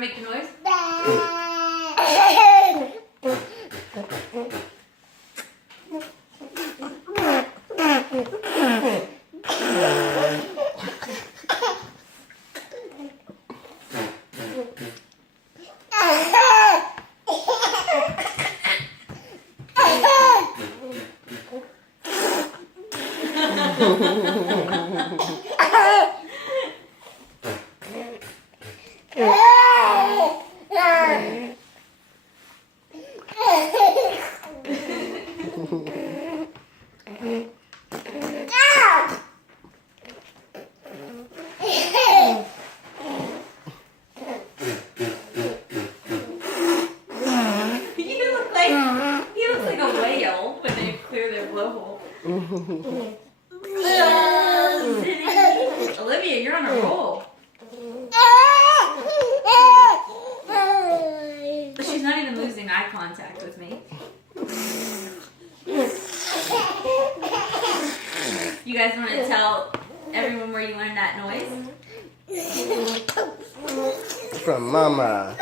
to make the noise? He looks like a whale when they clear their blowhole. Olivia, you're on a roll. But she's not even losing eye contact with me. You guys want to tell everyone where you learned that noise? From Mama.